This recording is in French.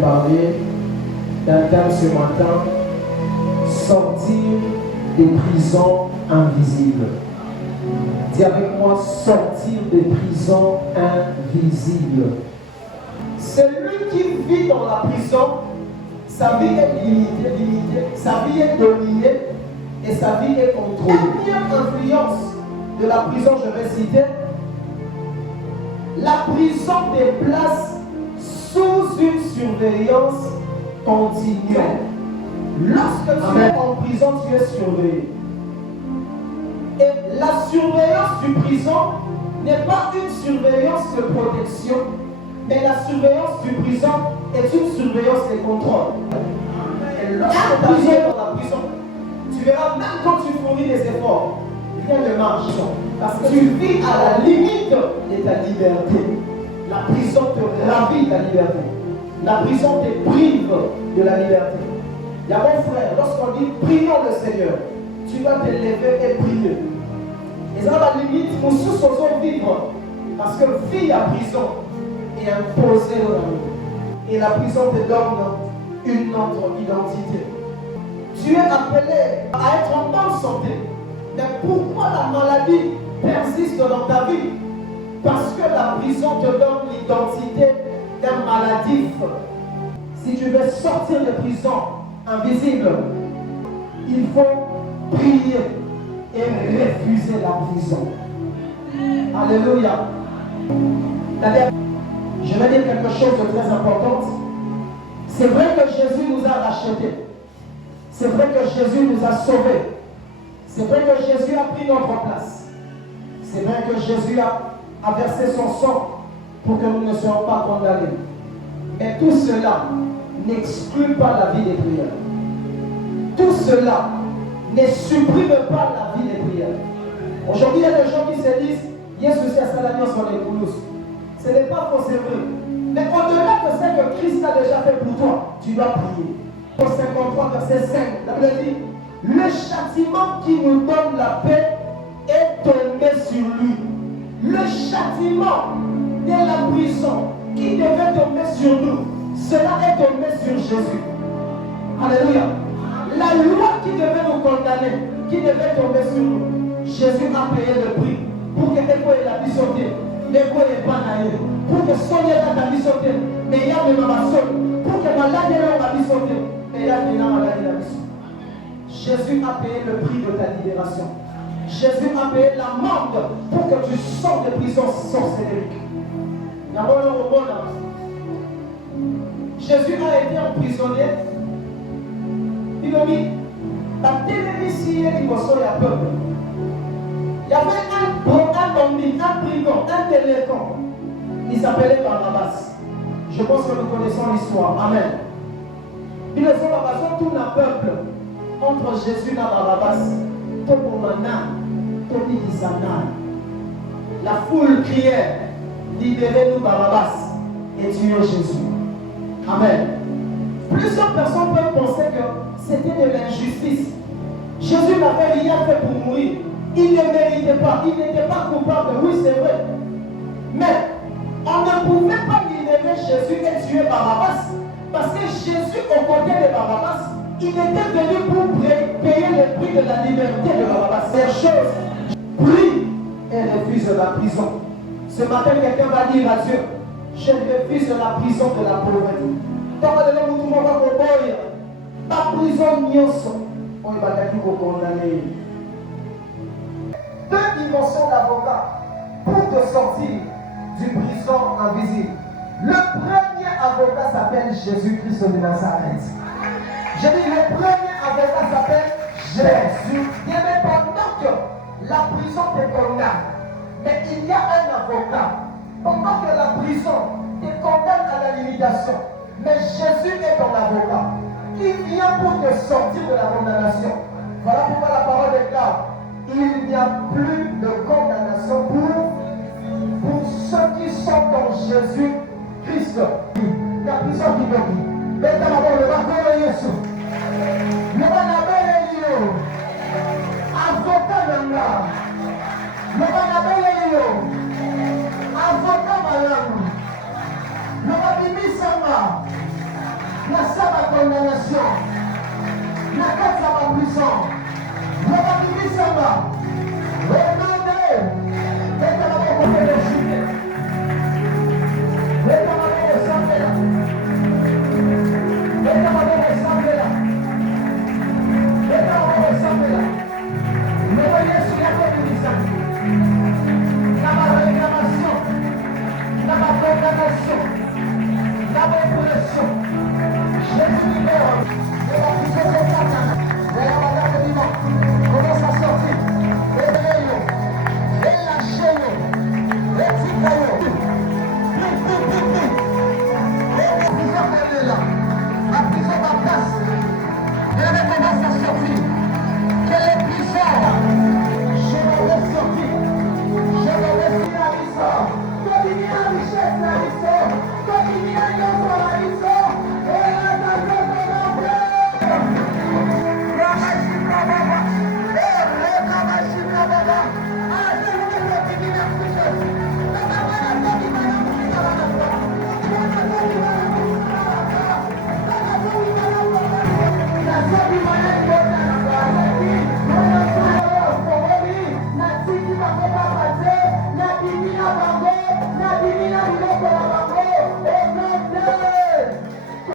parler d'un thème ce matin, sortir des prisons invisibles. Dis avec moi, sortir des prisons invisibles. Celui qui vit dans la prison, sa vie est limitée, sa vie est dominée et sa vie est contrôlée. La première influence de la prison, je vais citer, la prison te place sous une surveillance continue. Lorsque tu es en prison, tu es surveillé. Et la surveillance du prison n'est pas une surveillance de protection, mais la surveillance du prison est une surveillance de contrôle. Et lorsque tu es dans la prison, tu verras même quand tu fournis des efforts, rien ne marche. Parce que tu vis à la limite de ta liberté. La prison te ravit ta liberté. La prison te prive de la liberté. Il y a mon frère, lorsqu'on dit prions le Seigneur, tu dois te lever et prier. Et ça, à la limite, nous osons vivre. Parce que vie à prison est imposée dans la vie. Et la prison te donne une autre identité. Tu es appelé à être en bonne santé. Mais pourquoi la maladie persiste dans ta vie? Parce que la prison te donne l'identité d'un maladif. Si tu veux sortir de prison invisible, il faut prier et refuser la prison. Alléluia. Je vais dire quelque chose de très important. C'est vrai que Jésus nous a rachetés. C'est vrai que Jésus nous a sauvés. C'est vrai que Jésus a pris notre place. C'est vrai que Jésus a versé son sang pour que nous ne soyons pas condamnés. Mais tout cela n'exclut pas la vie des prières. Tout cela ne supprime pas la vie des prières. Aujourd'hui, il y a des gens qui se disent Jésus c'est Salamia sur les boulots. Ce n'est pas faux, c'est vrai. Mais au-delà de ce que Christ a déjà fait pour toi, tu dois prier. Au 53, verset 5, la Bible dit le châtiment qui nous donne la paix est tombé sur lui. Le châtiment de la prison qui devait tomber sur nous, cela est tombé sur Jésus. Alléluia. La loi qui devait nous condamner, qui devait tomber sur nous, Jésus a payé le prix pour que l'écho ait la vie sautée, l'écho ait pas naïe, pour que son état la vie sautée, mais il y a même ma soeur, pour que malade ait la vie sautée, mais il y a même malade la vie sautée. Jésus a payé le prix de ta libération. Jésus a payé l'amende pour que tu sortes de prison sorcellerie. Jésus a été emprisonné. Il a dit, la télévision est un peuple. Il y avait un brigand, un délinquant. Il s'appelait Barabbas. Je pense que nous connaissons l'histoire. Amen. Il a dit, tout un peuple entre Jésus et Barabbas. La foule criait, libérez-nous Barabbas et tuez Jésus. Amen. Plusieurs personnes peuvent penser que c'était de l'injustice. Jésus n'avait rien fait pour mourir. Il ne méritait pas, il n'était pas coupable. Oui, c'est vrai. Mais on ne pouvait pas libérer Jésus et tuer Barabbas. Parce que Jésus, aux côtés de Barabbas, il était venu pour payer le prix de la liberté de Barabbas. Ces choses, prie et refuse la prison. Ce matin, quelqu'un va dire à Dieu, je refuse la prison de la pauvreté. Tant que tout le monde va comprendre, la prison nyonso, on va vous condamner. Deux dimensions d'avocat pour te sortir du prison invisible. Le premier avocat s'appelle Jésus-Christ de Nazareth. Je dis, le premier avocat s'appelle Jésus. Il n'y avait pas que la prison te condamne. Mais il y a un avocat. Pendant que la prison te condamne à la limitation. Mais Jésus est ton avocat. Qui vient pour te sortir de la condamnation. Voilà pourquoi la parole déclare. Il n'y a plus de condamnation pour ceux qui sont dans Jésus-Christ. La prison qui vient. Mais d'abord, le bâton de Jésus. Le banabé avocat Nanga. Le banabé avocat Malam. Le babimi Samba. La sabbat condamnation. La carte ça va puissant. La va vivre ça va.